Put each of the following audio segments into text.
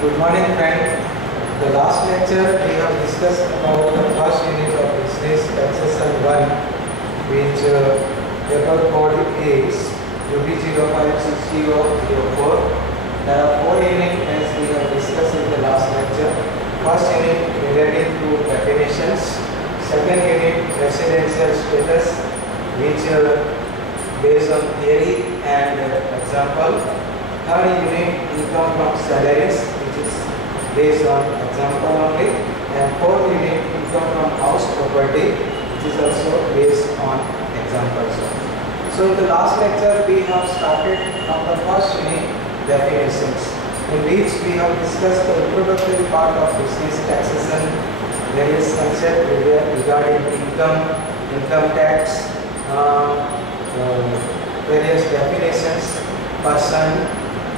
Good morning, friend. The last lecture we have discussed about the first unit of business taxation 1, which paper code is UB056004. There are 4 units as we have discussed in the last lecture. First unit related to definitions. Second unit residential status, which based on theory and example. Third unit income from salaries, which is based on example only, and fourth unit income from house property, which is also based on examples. So in the last lecture we have started from the first unit definitions, in which we have discussed the introductory part of business taxation, various concepts regarding income tax, various definitions, person,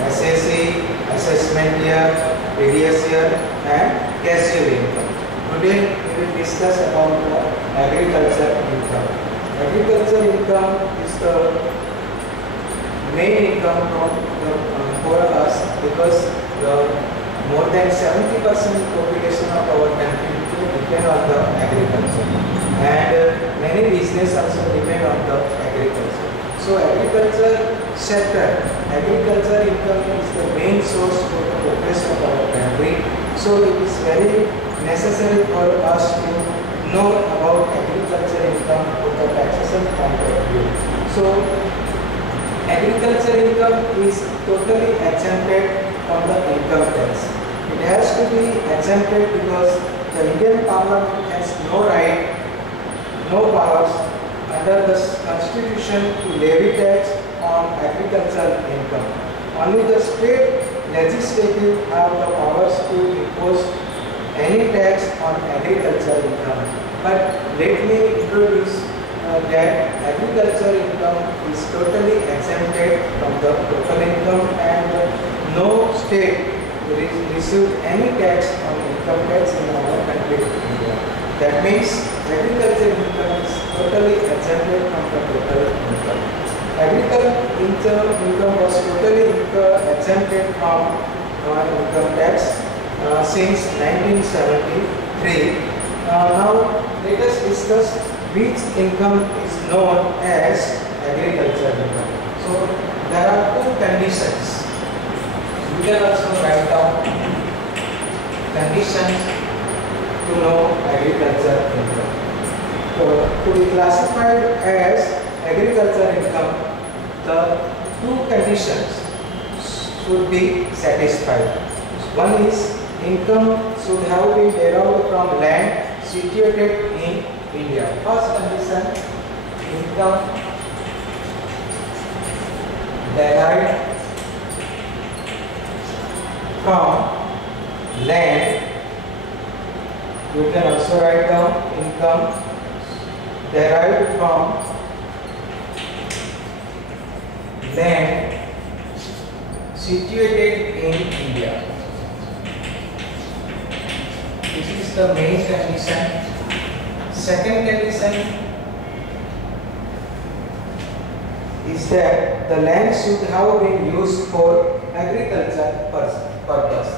SSC, assessment year, previous year, and casual income. Today we will discuss about the agriculture income. Agriculture income is the main income for us, because more than 70% population of our country depend on the agriculture, and many business also depend on the agriculture. So agriculture sector, agriculture income is the main source for the progress of our country. So it is very necessary for us to know about agriculture income from the taxation point of view. So agriculture income is totally exempted from the income tax. It has to be exempted because the Indian Parliament has no right, no powers under the Constitution to levy tax on agricultural income. Only the state legislative have the powers to impose any tax on agricultural income. But let me introduce that agricultural income is totally exempted from the total income, and no state receive any tax on income tax in our country, India. That means agricultural income is totally exempted from the total income. Agricultural income was totally exempted from income tax since 1973. Now let us discuss which income is known as agricultural income. So there are 2 conditions. You can also write down conditions to know agricultural income. So to be classified as agricultural income, the 2 conditions should be satisfied. One is income should have been derived from land situated in India. First condition, income derived from land. You can also write down income derived from land situated in India. This is the main condition. Second condition is that the land should have been used for agriculture purpose.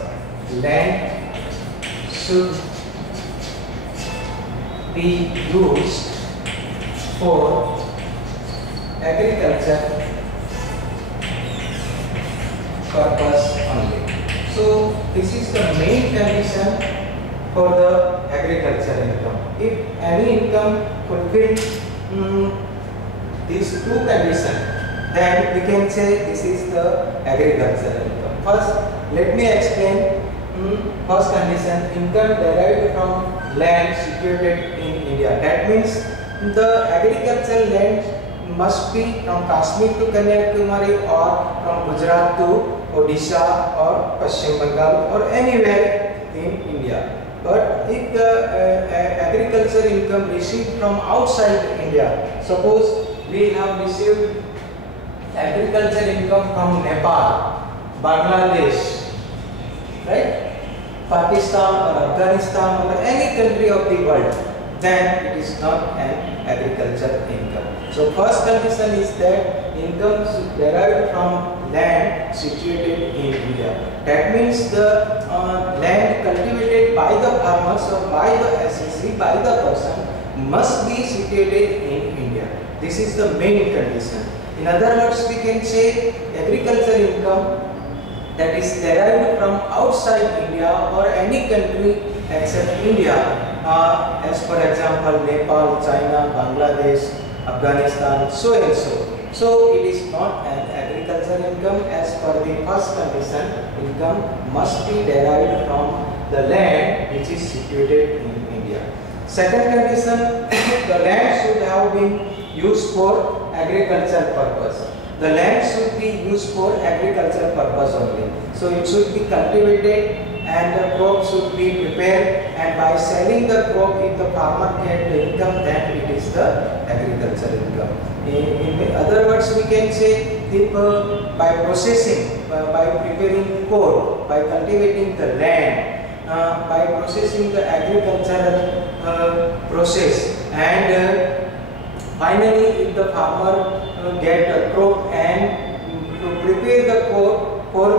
Land should be used for agriculture purpose only. So this is the main condition for the agriculture income. If any income fulfills these 2 conditions, then we can say this is the agriculture income. First, let me explain. First condition, income derived from land situated in India. That means the agricultural land must be from Kashmir to Kanyakumari, or from Gujarat to Odisha or Paschim Bengal, or anywhere in India. But if the agriculture income received from outside India, suppose we have received agriculture income from Nepal, Bangladesh, right, Pakistan or Afghanistan or any country of the world, then it is not an agricultural income. So first condition is that income should derive from land situated in India. That means the land cultivated by the farmers or by the SEC, by the person, must be situated in India. This is the main condition. In other words, we can say agricultural income that is derived from outside India or any country except India, as for example Nepal, China, Bangladesh, Afghanistan, so and so. So it is not an agricultural income. As per the first condition, income must be derived from the land which is situated in India. Second condition, the land should have been used for agricultural purpose. The land should be used for agricultural purpose only. So it should be cultivated and the crop should be prepared, and by selling the crop, if the farmer get the income, then it is the agricultural income. In other words, we can say if by processing, by preparing corn, by cultivating the land, by processing the agricultural process, and finally if the farmer get the crop and to prepare the crop for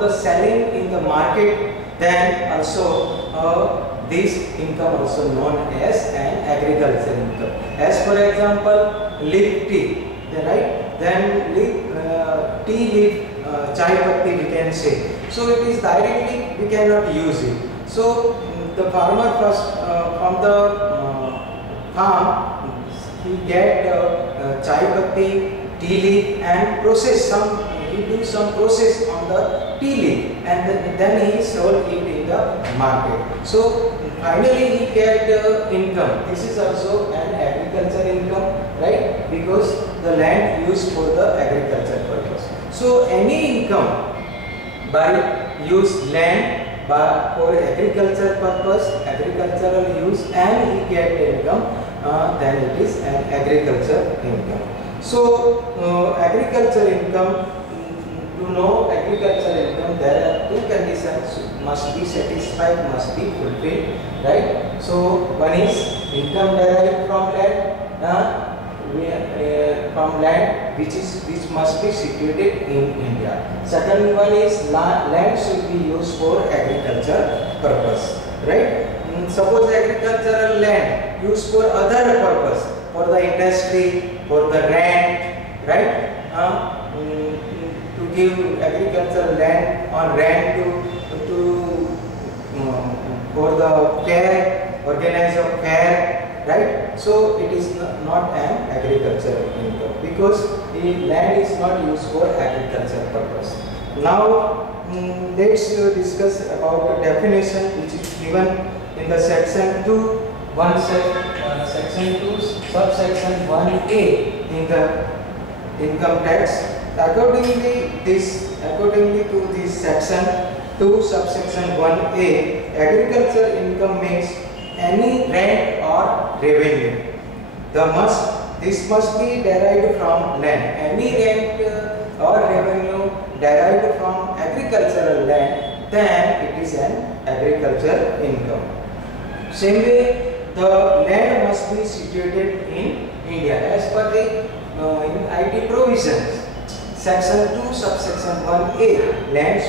the selling in the market, then also this income also known as an agricultural income. As for example, leaf tea, right? Then tea leaf, chai patti we can say. So it is directly we cannot use it. So the farmer first from the farm he get chai patti, tea leaf and process some. He do some process on the tea leaf and then he sold it in the market. So finally he get income. This is also an agricultural income, right? Because the land used for the agricultural purpose. So any income by use land for agricultural purpose, agricultural use, and he get income, then it is an agricultural income. So agricultural income, to know agricultural income, there are two conditions must be satisfied, must be fulfilled, right? So one is income derived from land, which must be situated in India. Second one is land should be used for agriculture purpose, right? Suppose agricultural land used for other purpose, for the industry, for the rent, right? To give agricultural land on rent for the fair, organize a fair, right? So it is not an agricultural income because the land is not used for agricultural purpose. Now let's discuss about the definition which is given in the section 2, section 2, subsection 1A in the income tax. Accordingly to this section 2, subsection 1A, agricultural income means any rent or revenue. This must be derived from land. Any rent or revenue derived from agricultural land, then it is an agricultural income. Same way, the land must be situated in India as per the IT provisions. Section 2, subsection 1A, land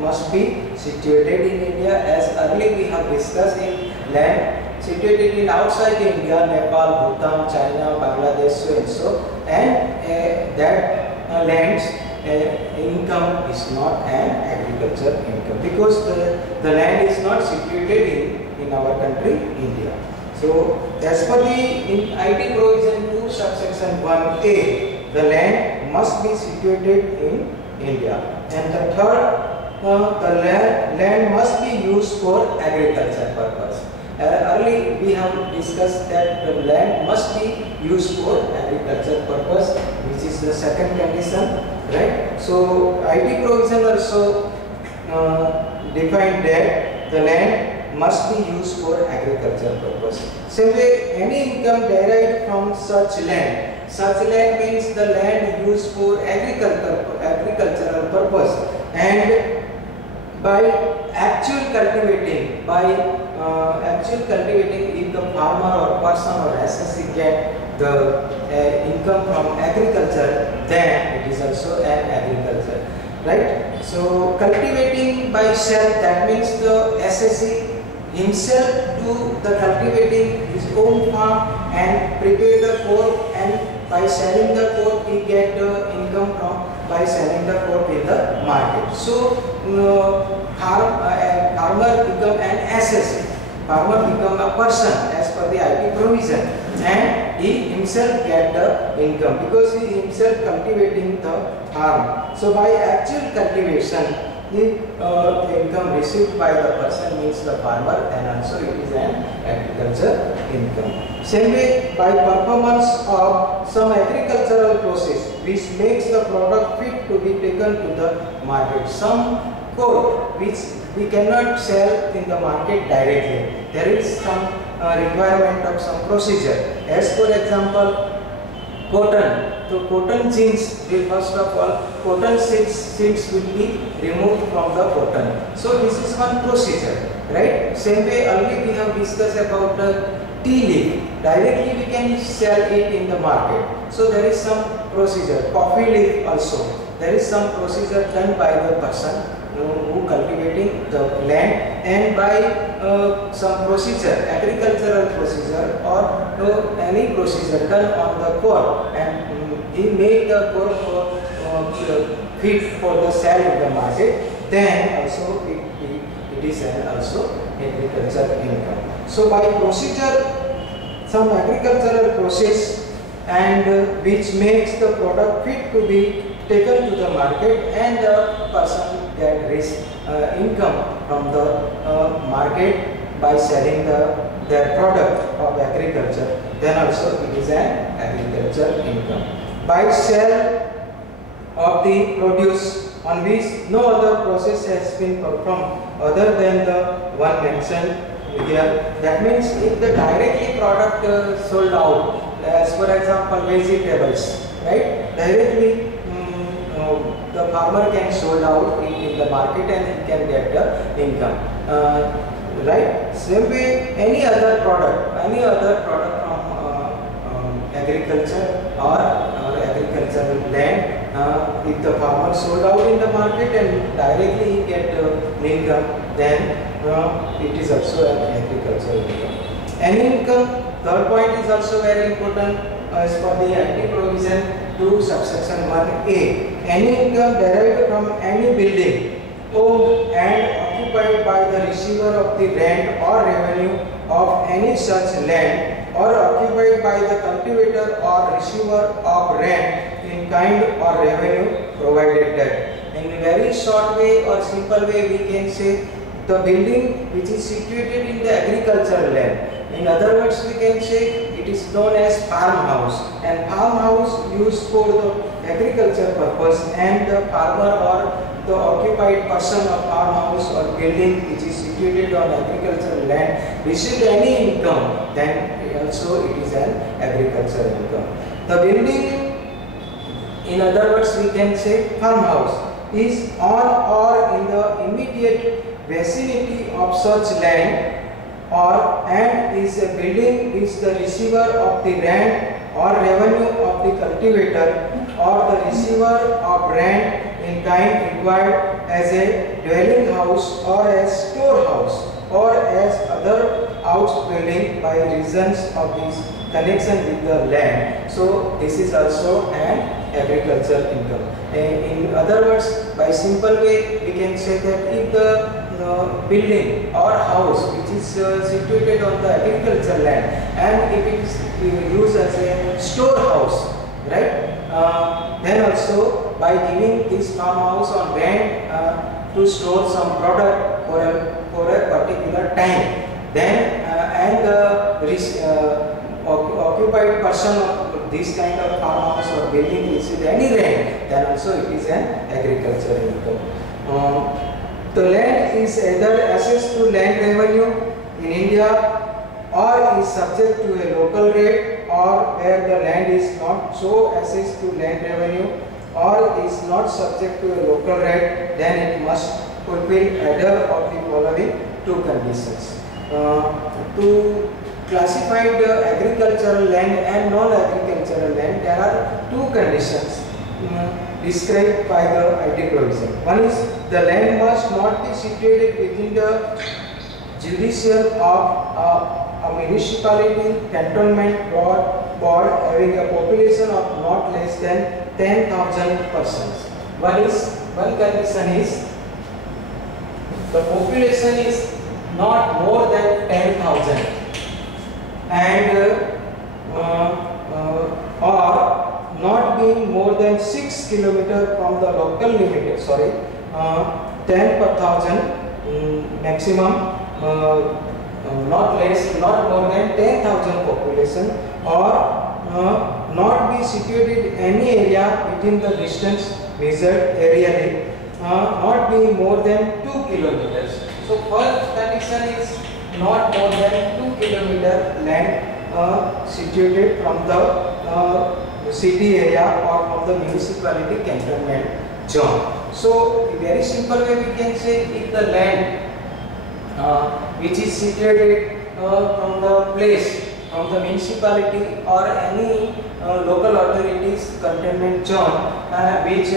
must be situated in India, as earlier we have discussed. In land situated in outside India, Nepal, Bhutan, China, Bangladesh, so and so, and that land's income is not an agricultural income because the land is not situated in our country, India. So as per the IT provision 2, subsection 1A, the land must be situated in India. And the third, the land must be used for agriculture purpose. Earlier we have discussed that the land must be used for agriculture purpose, which is the second condition, right? So IT provision also defined that the land must be used for agriculture purpose. Same way, any income derived from such land means the land used for agricultural purpose, and by actual cultivating, by actual cultivating, if the farmer or person or SSC get the income from agriculture, then it is also an agriculture, right? So cultivating by self, that means the SSC himself do the cultivating his own farm and prepare the crop, and by selling the crop he get the income from by selling the crop in the market. So farmer become an SSC, farmer become a person as per the IT provision, and he himself get the income because he himself cultivating the farm. So by actual cultivation, the income received by the person means the farmer, and also it is an agriculture income. Same way, by performance of some agricultural process which makes the product fit to be taken to the market. Some code which we cannot sell in the market directly. There is some requirement of some procedure. As for example, cotton. So cotton jeans, first of all, cotton seeds will be removed from the cotton. So this is one procedure, right? Same way, earlier we have discussed about the tea leaf. Directly we can sell it in the market. So there is some procedure. Coffee leaf also. There is some procedure done by the person who cultivating the land, and by some procedure, agricultural procedure or any procedure done on the crop, and he make the crop fit for the sale in the market, then also it is an also agricultural income. So by procedure, some agricultural process and which makes the product fit to be taken to the market, and the person get income from the market by selling their product of agriculture, then also it is an agricultural income. By sale of the produce on which no other process has been performed other than the one mentioned here, that means if the directly product sold out, as for example vegetables, right, directly the farmer can sold out in the market and he can get the income, right? Same way, any other product from agriculture or agricultural land, if the farmer sold out in the market and directly he get income, then it is also an agricultural income. Any income, third point is also very important as per the IT provision 2 subsection 1A. Any income derived from any building owned and occupied by the receiver of the rent or revenue of any such land, or occupied by the cultivator or receiver of rent in kind or revenue, provided that. In a very short way or simple way, we can say the building which is situated in the agricultural land. In other words, we can say it is known as farmhouse, and farmhouse used for the agriculture purpose, and the farmer or the occupied person of farmhouse or building which is situated on agricultural land received any income, then also it is an agricultural income. The building, in other words, we can say farmhouse, is on or in the immediate vicinity of such land, or and is a building which the receiver of the rent or revenue of the cultivator or the receiver of rent in kind required as a dwelling house or as storehouse or as other outbuilding by reasons of his connection with the land. So this is also an agricultural income. In other words, by simple way, we can say that if the building or house which is situated on the agricultural land, and if it is used as a storehouse, right, then also by giving this farmhouse on rent to store some product for a particular time, then and the occupied person of this kind of farmhouse or building receive any rent, then also it is an agricultural income. The land is either assessed to land revenue in India or is subject to a local rate, or where the land is not so assessed to land revenue or is not subject to a local rate, then it must fulfill either of the following two conditions. to classify the agricultural land and non-agricultural land, there are two conditions described by the IT provision. One is the land must not be situated within the judicial of a municipality, cantonment, board having a population of not less than 10,000 persons. One condition is the population is not more than 10,000 and or not being more than 6 kilometers from the local limit. 10 per thousand maximum. Not more than 10,000 population, or not be situated any area within the distance measured aerially, not be more than 2 kilometers. So first condition is not more than 2 kilometer land situated from the city area or from the municipality cantonment zone. So in very simple way we can say, if the land which is situated from the place, from the municipality or any local authorities cantonment zone, which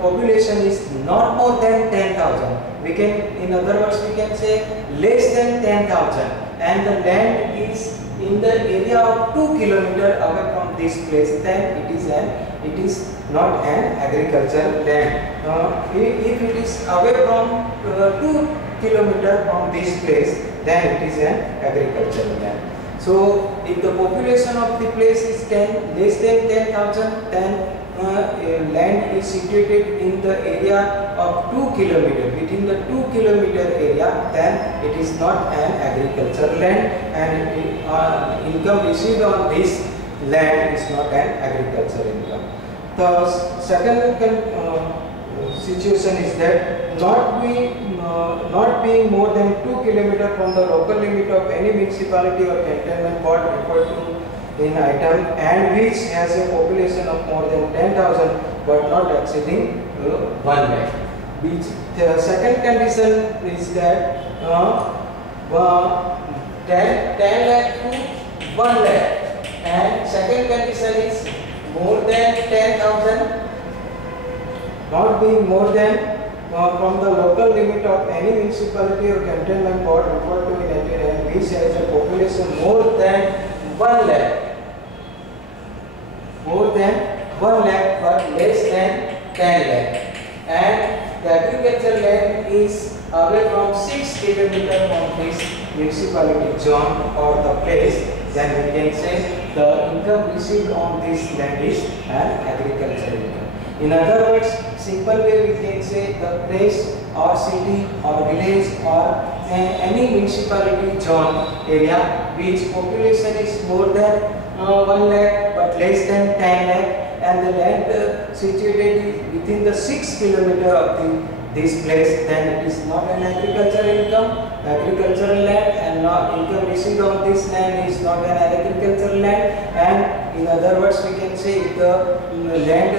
population is not more than 10,000, we can, in other words we can say less than 10,000, and the land is in the area of 2 kilometers away from this place, then it is not an agricultural land. If it is away from 2 kilometers from this place, then it is an agricultural land. So if the population of the place is less than 10,000, then land is situated in the area of 2 kilometers, within the 2 kilometer area, then it is not an agricultural land, and income received on this land is not an agricultural income. The second situation is that not being more than 2 kilometers from the local limit of any municipality or cantonment board referred to in item, and which has a population of more than 10,000 but not exceeding 1 lakh. The second condition is that 10 lakh to 1 lakh, and second condition is more than 10,000, not being more than from the local limit of any municipality or cantonment board referred to in it, and which has a population more than 1 lakh. More than 1 lakh but less than 10 lakh, and the agricultural land is away from 6 kilometers from this municipality zone or the place, then we can say the income received on this land is an agricultural income. In other words, simple way we can say the place or city or village or any municipality zone area which population is more than 1 lakh but less than 10 lakh, and the land situated within the 6 kilometers of this place, then it is not an agricultural land, and not income received on this land is not an agricultural land. And in other words we can say, if the land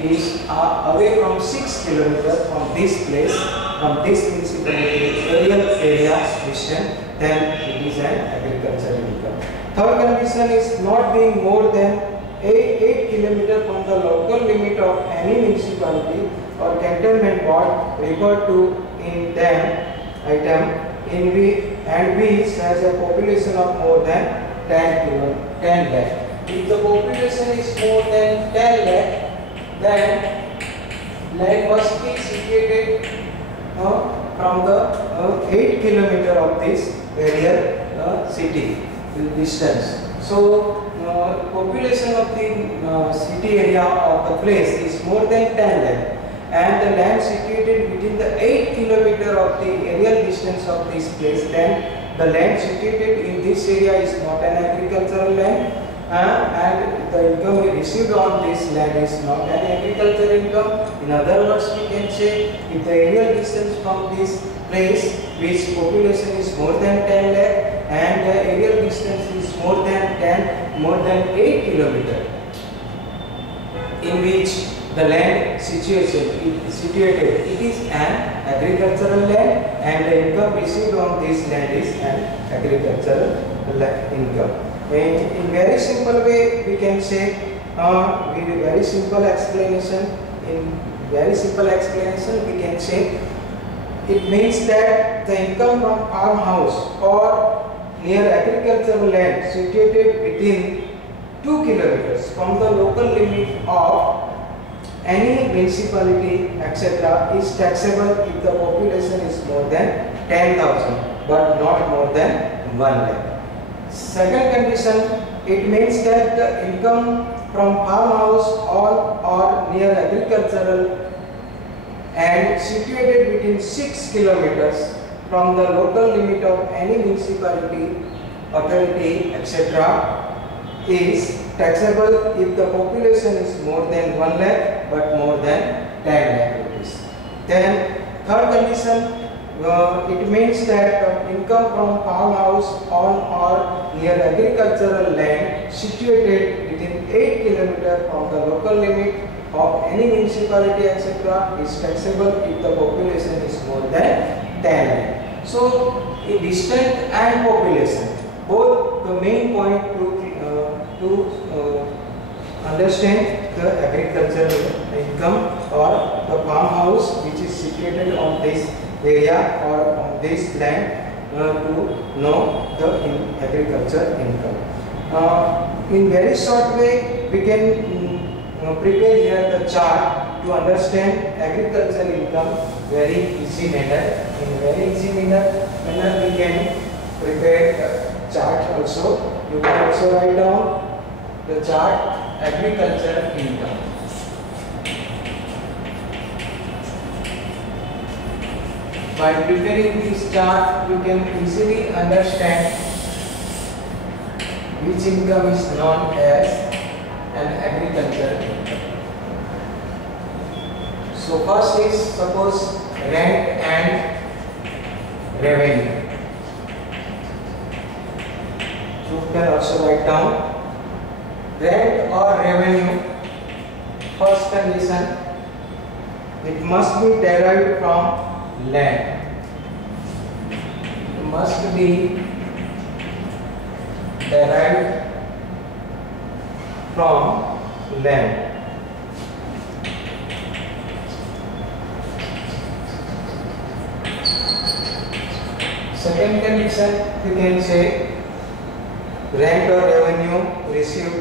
is away from 6 kilometers from this place, from this municipality area distance, then it is an agricultural income. Third condition is not being more than 8 kilometers from the local limit of any municipality or cantonment board referred to in them item, which has a population of more than 10 lakh. If the population is more than 10 lakh, then land must be situated from the 8 kilometers of this area city distance. So population of the city area or the place is more than 10 lakh, and the land situated within the 8 kilometers of the aerial distance of this place, then the land situated in this area is not an agricultural land, and the income received on this land is not an agricultural income. In other words we can say, if the aerial distance from this place which population is more than 10 lakh and the aerial distance is more than 8 kilometers, in which the land situated, it is an agricultural land, and the income received on this land is an agricultural income. In very simple way, we can say, with very simple explanation, we can say it means that the income from farmhouse or near agricultural land situated within 2 kilometers from the local limit of any municipality, etc., is taxable if the population is more than 10,000 but not more than 1 lakh. Second condition, it means that the income from farmhouse on or near agricultural and situated within 6 kilometers from the local limit of any municipality, authority, etc., is taxable if the population is more than 1 lakh but more than 10 lakh rupees. Then third condition, it means that income from farmhouse on or near agricultural land situated within 8 kilometers from the local limit of any municipality, etc., is taxable if the population is more than 10 lakh. So, in distance and population, both the main point to understand the agricultural income or the farmhouse which is situated on this area or on this land, to know the agriculture income. In very short way, we can prepare here the chart to understand agricultural income very easy manner. In very easy manner we can prepare the chart also. You can also write down the chart agricultural income. By preparing this chart, you can easily understand which income is known as an agricultural income. So first is suppose rent and revenue. You can also write down rent or revenue. First condition, it must be derived from land. It must be derived from land. Second condition, you can say rent or revenue received,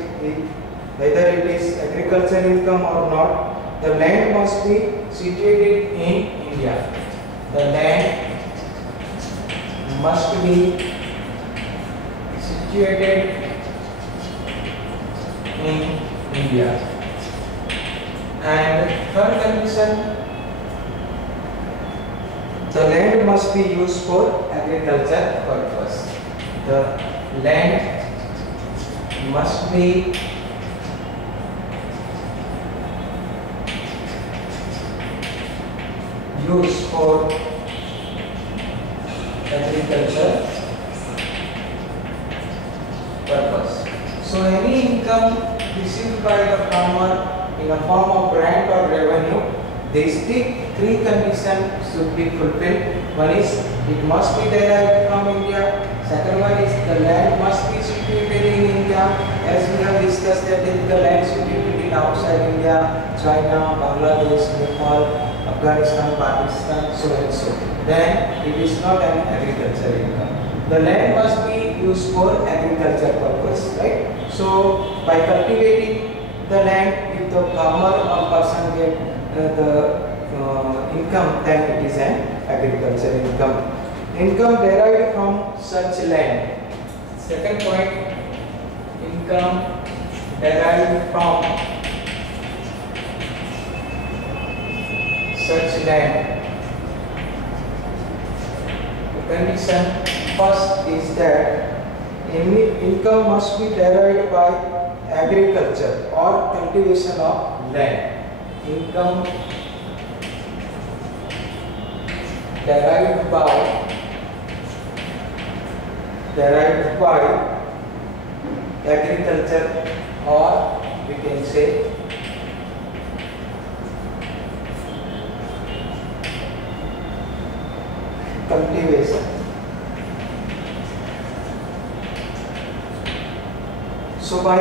whether it is agricultural income or not, the land must be situated in India. The land must be situated in India. And third condition, the land must be used for agriculture purpose. The land must be used for agriculture purpose. So any income received by the farmer in a form of rent or revenue, these three conditions should be fulfilled. One is it must be derived from India. Second one is the land must be situated in India. As we have discussed that if the land situated in outside India, China, Bangladesh, Nepal, Afghanistan, Pakistan, so and so, then it is not an agricultural income. The land must be used for agriculture purpose, right? So by cultivating the land, if the farmer or person get the income, then it is an agricultural income. Income derived from such land. Second point, income derived from such land. The condition first is that income must be derived by agriculture or cultivation of land. Income derived by agriculture, or we can say cultivation. So by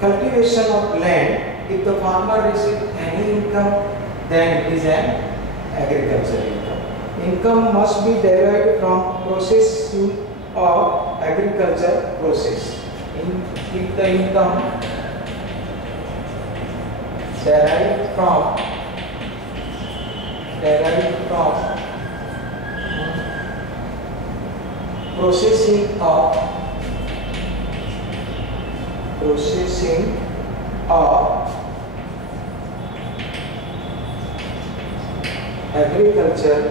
cultivation of land, if the farmer receives any income, then it is an agricultural income. Income must be derived from processing of agriculture process. If the income derived from processing of agriculture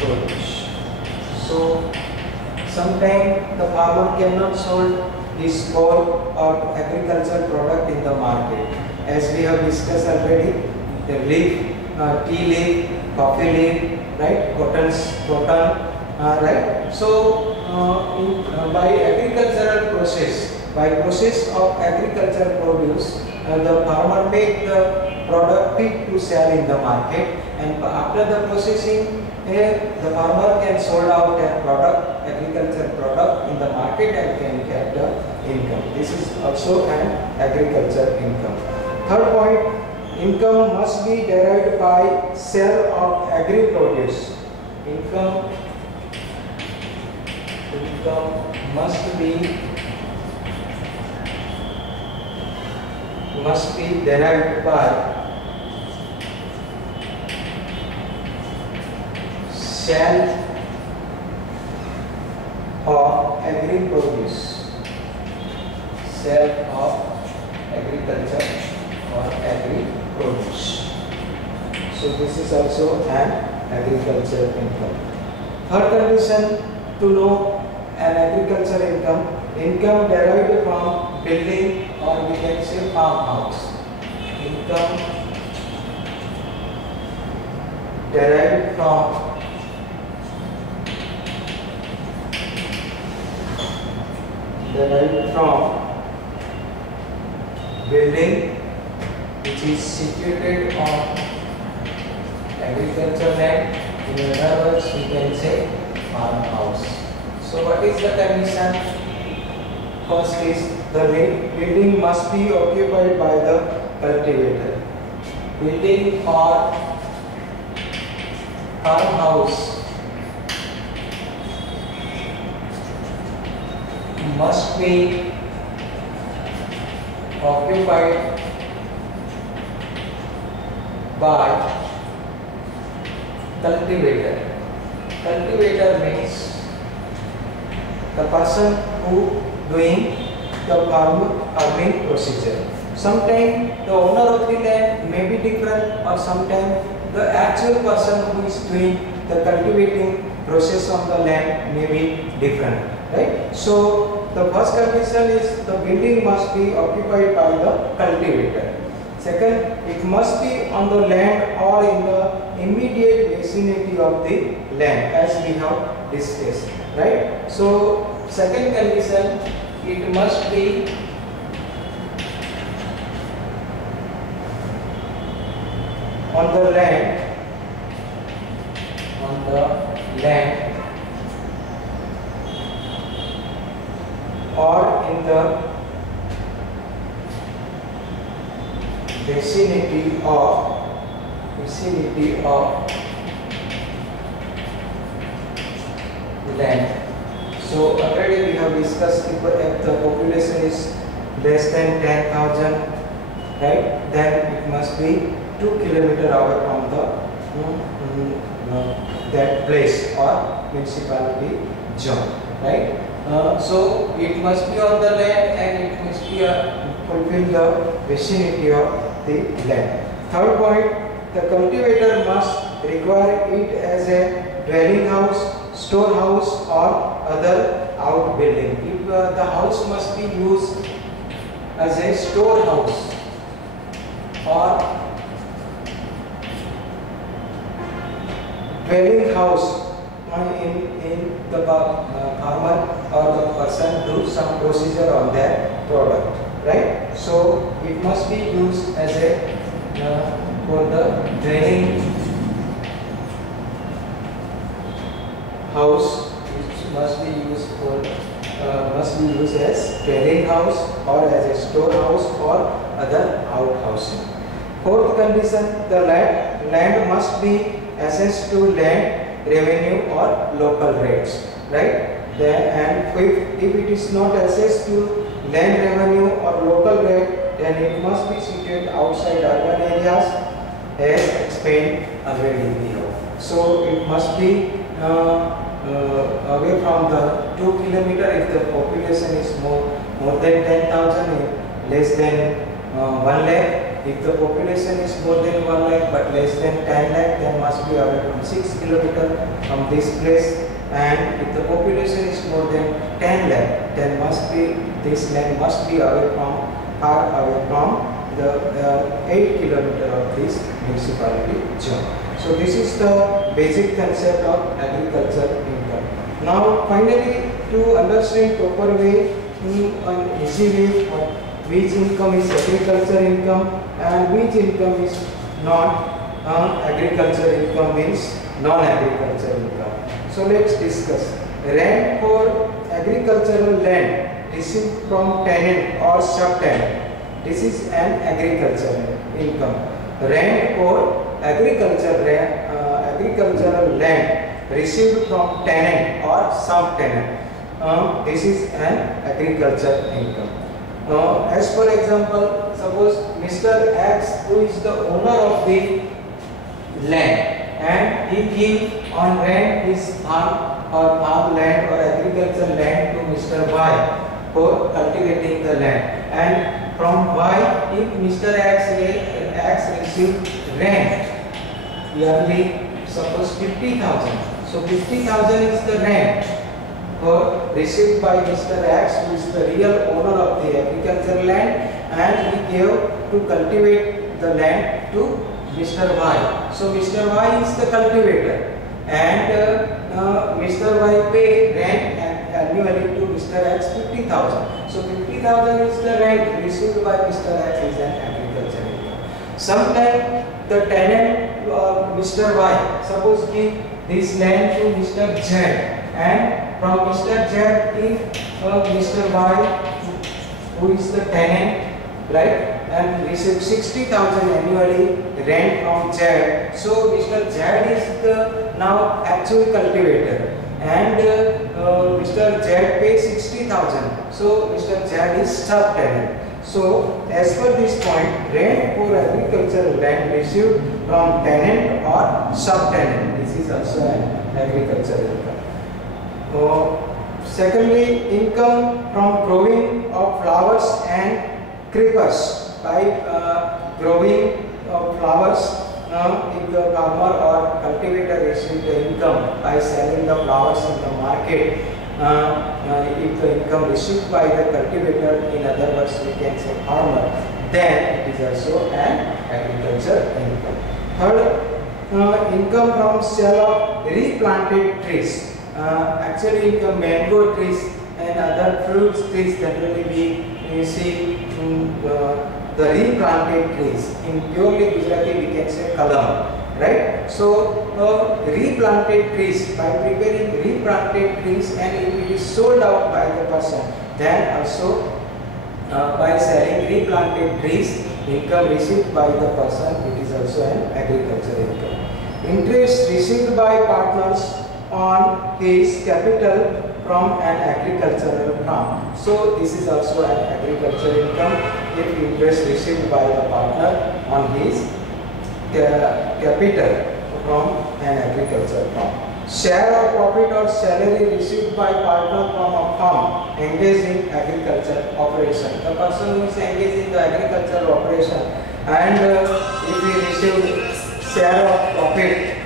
produce. So sometimes the farmer cannot sell his whole or agricultural product in the market. As we have discussed already, the leaf, tea leaf, coffee leaf, right, cotton, right. So by process of agricultural produce, the farmer make the product fit to sell in the market, and after the processing, the farmer can sold out their product, agricultural product in the market, and can get the income. This is also an agricultural income. Third point, income must be derived by sale of agri produce. Income must be derived by sale of agri produce, sale of agriculture or agri produce. So this is also an agricultural income. Third condition to know an agricultural income derived from building, or we can say farmhouse. Income derived from building which is situated on agricultural land. In other words, we can say farmhouse. So what is the condition? First is the building must be occupied by the cultivator. Building or farmhouse must be occupied by cultivator. Cultivator means the person who doing the farming procedure. Sometimes the owner of the land may be different, or sometimes the actual person who is doing the cultivating process on the land may be different, right? So the first condition is the building must be occupied by the cultivator. Second, it must be on the land or in the immediate vicinity of the land, as we have discussed, right? So second condition, it must be on the land or in the vicinity of land. So already we have discussed, if the population is less than 10,000, right, then it must be 2 kilometers away from the that place or municipality zone, right? So it must be on the land, and it must be fulfill the vicinity of the land. Third point, the cultivator must require it as a dwelling house, storehouse, or other outbuilding. If the house must be used as a storehouse or dwelling house, in the farmer or the person do some procedure on their product, right? So it must be used as a for the dwelling house. It must be used for as dwelling house or as a storehouse or other outhousing. Fourth condition, the land must be assessed to land revenue or local rates, right? And if it is not assessed to land revenue or local rate, then it must be situated outside urban areas as explained already below. So it must be away from the 2 kilometer if the population is more than 10,000, less than 1 lakh. If the population is more than 1 lakh but less than 10 lakh, then must be away from 6 kilometer from this place. And if the population is more than 10 lakh, then this land must be far away from the 8 kilometer of this municipality zone. So this is the basic concept of agriculture income. Now finally, to understand proper way, an easy way, which income is agriculture income and which income is not agriculture income means non-agriculture income. So let's discuss. Rent for agricultural land received from tenant or subtenant. This is an agricultural income. Rent for agricultural land received from tenant or subtenant. This is an agriculture income. As for example, suppose Mr. X, who is the owner of the land, and he give on rent his farm land or agricultural land to Mr. Y for cultivating the land. And from Y, if Mr. X receive rent yearly, suppose 50,000. So 50,000 is the rent received by Mr. X, who is the real owner of the agricultural land, and he gave to cultivate the land to Mr. Y. So Mr. Y is the cultivator, and Mr. Y pay rent annually to Mr. X 50,000. So 50,000 is the rent received by Mr. X is an agriculture income. Sometimes the tenant Mr. Y suppose give this land to Mr. Z, and from Mr. Z if Mr. Y, who is the tenant, right, and receive 60,000 annually rent from Z. So Mr. Z is the now actual cultivator, and Mr. Z pays 60,000. So Mr. Z is subtenant. So as per this point, rent for agricultural land received from tenant or subtenant, this is also an agricultural income. Secondly, income from growing of flowers and creepers. By growing of flowers, if the farmer or cultivator receives the income by selling the flowers in the market, if the income received by the cultivator, in other words we can say farmer, then it is also an agriculture income. Third, income from sale of replanted trees. Actually, the mango trees and other fruits trees generally we see the replanted trees. In purely Gujarati we can say kalam, right? So replanted trees, by preparing replanted trees, and if it is sold out by the person, then also by selling replanted trees, income received by the person, it is also an agricultural income. Interest received by partners on his capital from an agricultural farm. So this is also an agricultural income if interest received by the partner on his capital from an agricultural farm. Share of profit or salary received by partner from a farm engaged in agricultural operation. The person who is engaged in the agricultural operation, and if he receives share of profit,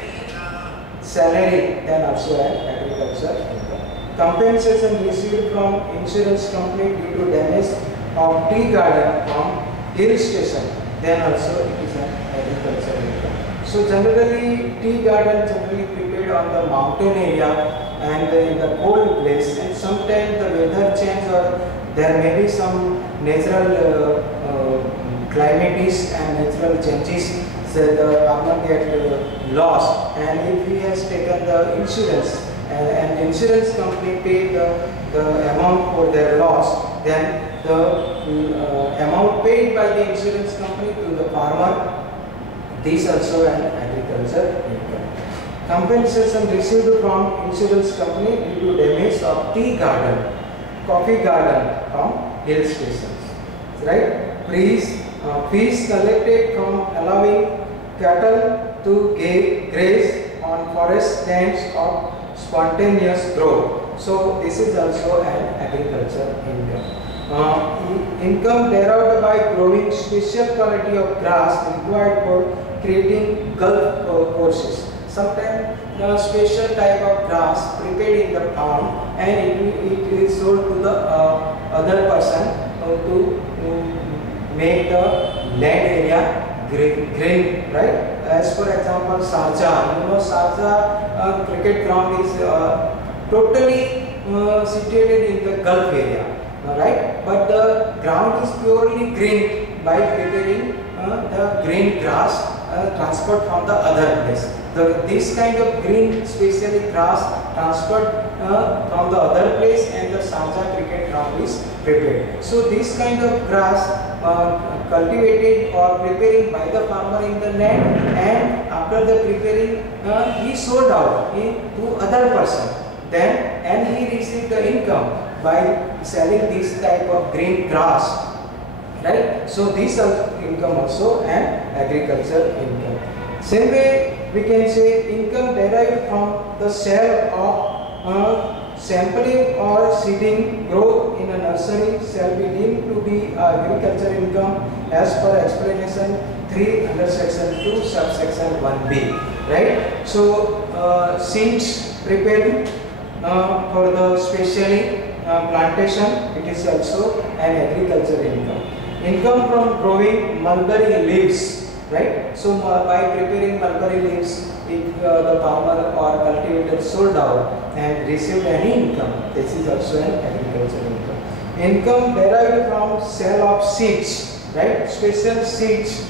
salary, then also an agricultural income. Compensation received from insurance company due to damage of tea garden from hill station, then also it is an agricultural income. So generally tea garden generally prepared on the mountain area and in the cold place, and sometimes the weather change or there may be some natural calamities and natural changes, so the farmer get lost, and if he has taken the insurance and insurance company pay the amount for their loss, then the amount paid by the insurance company to the farmer, this also an agriculture income. Compensation received from insurance company due to damage of tea garden, coffee garden from hill stations, right? Fees collected from allowing cattle to graze on forest lands of spontaneous growth. So this is also an agriculture income. Income derived by growing special quality of grass required for creating golf courses. Sometimes special type of grass prepared in the farm, and it is sold to the other person to make the land area green, right? As for example, Sharjah, you know, Sharjah cricket ground is totally situated in the Gulf area, right? But the ground is purely green by preparing the green grass transferred from the other place. This kind of green, specially grass transferred from the other place, and the Sharjah cricket ground is prepared. So this kind of grass cultivated or preparing by the farmer in the land, and after the preparing he sold out to other person, then and he received the income by selling this type of green grass, right? So this income also an agriculture income. Same way we can say income derived from the sale of sampling or seeding growth in a nursery shall be deemed to be agriculture income as per explanation 3 under section 2 subsection 1b, right? So seeds prepared for the specially plantation, it is also an agriculture income. Income from growing mulberry leaves, right? So by preparing mulberry leaves, if the farmer or cultivator sold out and received any income, this is also an agriculture income. Income derived from sale of seeds, right? Special seeds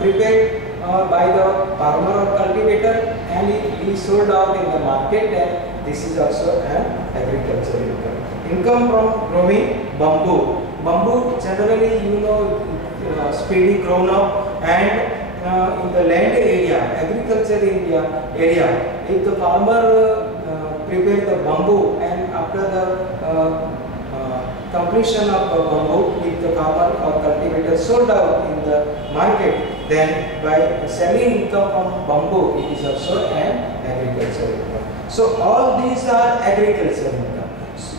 prepared by the farmer or cultivator, and he sold out in the market, and this is also an agriculture income. Income from growing bamboo. Bamboo generally, you know, speedy grown up, and in the land area, agriculture area, if the farmer prepare the bamboo, and after the completion of the bamboo, if the farmer or cultivator sold out in the market, then by selling income from bamboo, it is also an agriculture income. So all these are agriculture income.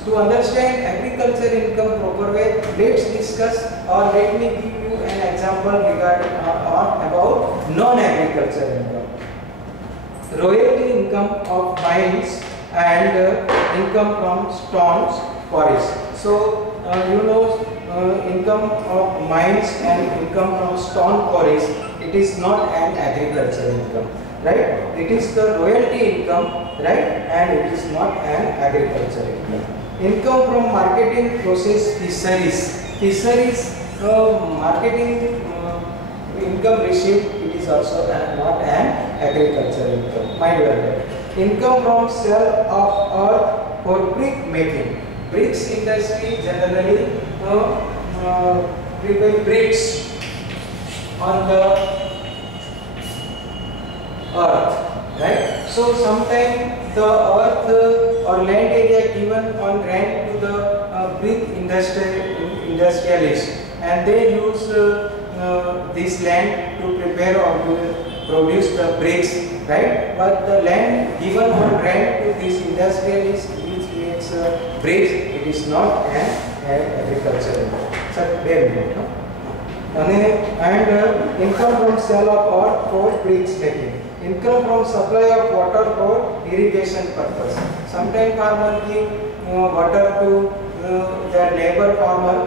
To understand agriculture income proper way, let's discuss, or let me give you an example regarding about non-agriculture income. Royalty income of mines and income from stones quarries. So you know, income of mines and income from stone quarries, it is not an agriculture income, right? It is the royalty income, right? And it is not an agriculture income. Income from marketing process fisheries. Fisheries marketing income received, it is also not an agriculture income. Mind you, income from sale of earth for brick making. Bricks industry generally prepare bricks on the earth, right? So sometimes the earth or land area given on rent to the brick industrialists, and they use this land to prepare or to produce the bricks, right? But the land given on rent to these industrialists, which makes bricks, it is not an agricultural. So there, no? And income from sale of earth for bricks making. Income from supply of water for irrigation purpose. Sometimes farmer give water to their neighbor farmer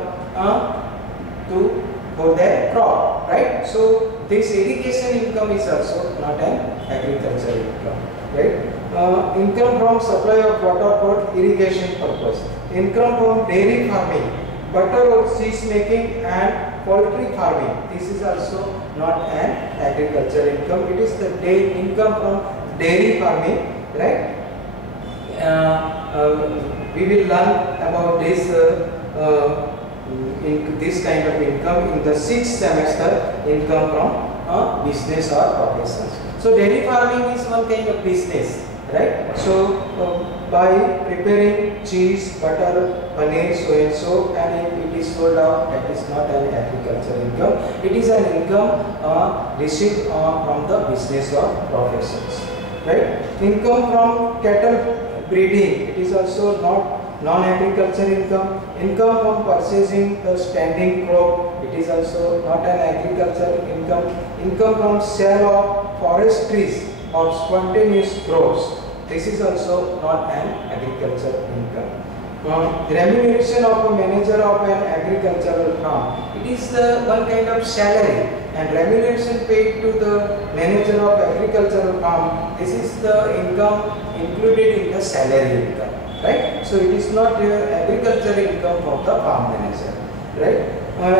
for their crop, right? So this irrigation income is also not an agricultural income, right? Income from supply of water for irrigation purpose. income from dairy farming, butter or cheese making and poultry farming. This is also not an agriculture income. It is the income from dairy farming, right? We will learn about this this kind of income in the 6th semester, income from business or professions. So dairy farming is one kind of business, right? So by preparing cheese, butter, paneer, so and so, and if it is sold out, that is not an agriculture income. It is an income received from the business or professions, right? Income from cattle breeding, it is also not non-agriculture income. Income from purchasing the standing crop, it is also not an agriculture income. Income from sale of forest trees or spontaneous growths, this is also not an agriculture income. Remuneration of a manager of an agricultural farm, it is one kind of salary, and remuneration paid to the manager of agricultural farm, this is the income included in the salary income, right? So it is not agriculture income of the farm manager, right?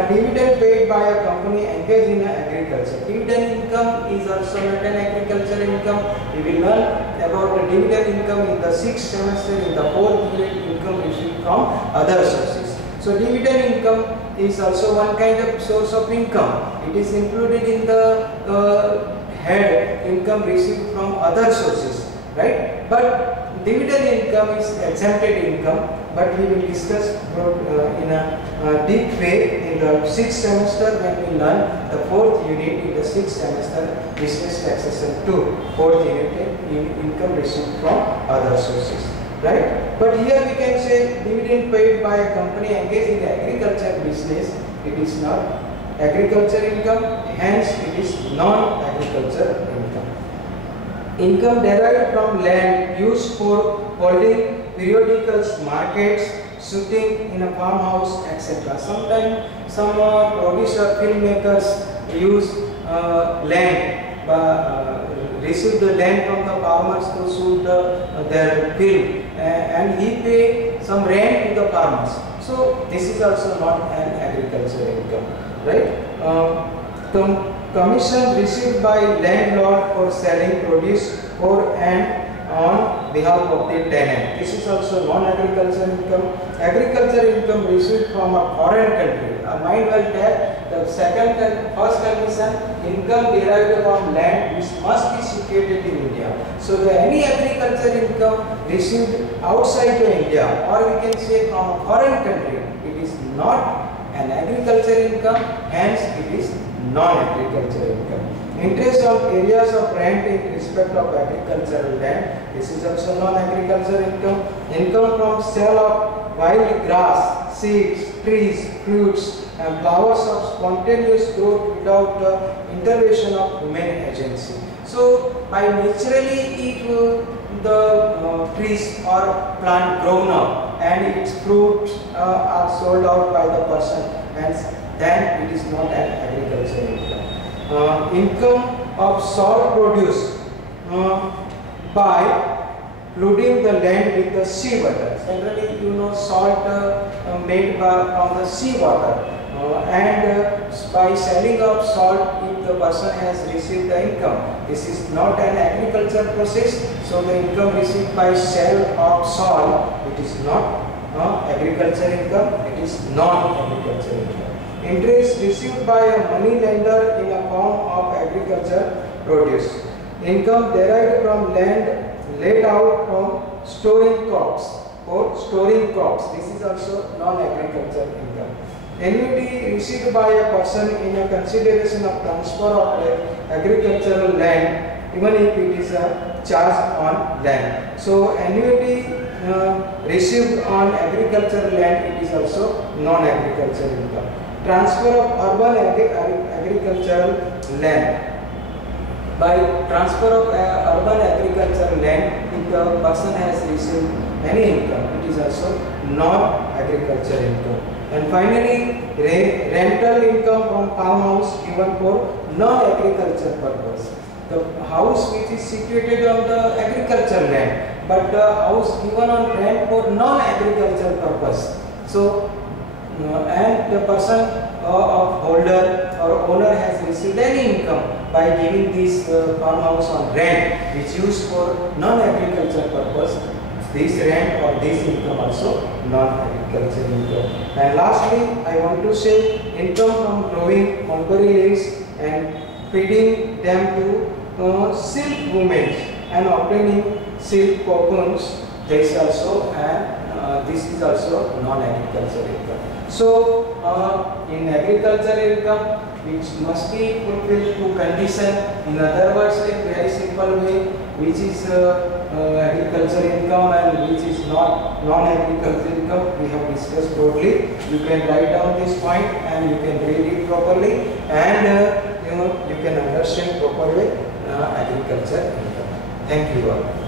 Dividend paid by a company engaged in agriculture. Dividend income is also not an agriculture income. We will learn about the dividend income in the 6th semester in the 4th unit, income received from other sources. So dividend income is also one kind of source of income. It is included in the head income received from other sources, right? But dividend income is exempted income, but we will discuss in a deep way in the 6th semester when we learn the 4th unit in the 6th semester, business taxation 2, 4th unit, income received from other sources, right? But here we can say dividend paid by a company engaged in agriculture business, it is not agriculture income, hence it is non-agriculture income. Income derived from land used for holding periodicals, markets, shooting in a farmhouse, etc. Sometimes some producer filmmakers use land, receive the land from the farmers to shoot their film, and he pay some rent to the farmers. So this is also not an agricultural income, right? Commission received by landlord for selling produce for and on behalf of the tenant. This is also non-agricultural income. Agricultural income received from a foreign country. Mind well that the first condition, income derived from land which must be situated in India. So any agricultural income received outside the India, or we can say from a foreign country, it is not an agricultural income, hence it is non-agricultural income. Interest on areas of rent in respect of agricultural land, this is also non-agricultural income. Income from sale of wild grass, seeds, trees, fruits and flowers of spontaneous growth without the intervention of human agency. So by naturally if the trees or plant grown up and its fruits are sold out by the person, hence then it is not an agricultural income. Income of salt produced by flooding the land with the sea water. Generally, you know, salt made from the sea water, and by selling of salt, if the person has received the income, this is not an agricultural process. So the income received by sale of salt, it is not agricultural income, it is non-agricultural income. Interest received by a money lender in a form of agriculture produce. Income derived from land laid out from storing crops or storing crops. This is also non-agricultural income. Annuity received by a person in a consideration of transfer of agricultural land, even if it is a charge on land. So annuity received on agricultural land, it is also non-agricultural income. Transfer of urban agricultural land. By transfer of urban agricultural land, if the person has received any income, it is also non-agricultural income. And finally, rental income from farmhouse given for non-agricultural purpose. The house which is situated on the agricultural land, but the house given on rent for non-agricultural purpose. So, and the person of holder or owner has received any income by giving this farmhouse on rent, which used for non-agricultural purpose. This rent or this income also non-agricultural income. And lastly, I want to say income from growing mulberry leaves and feeding them to silk women and obtaining silk cocoons. This also and this is also non-agricultural income. So in agricultural income, which must be fulfilled two conditions. In other words, a very simple way, which is agricultural income and which is not non-agricultural income, we have discussed broadly. You can write down this point and you can read it properly, and you can understand properly agriculture income. Thank you all.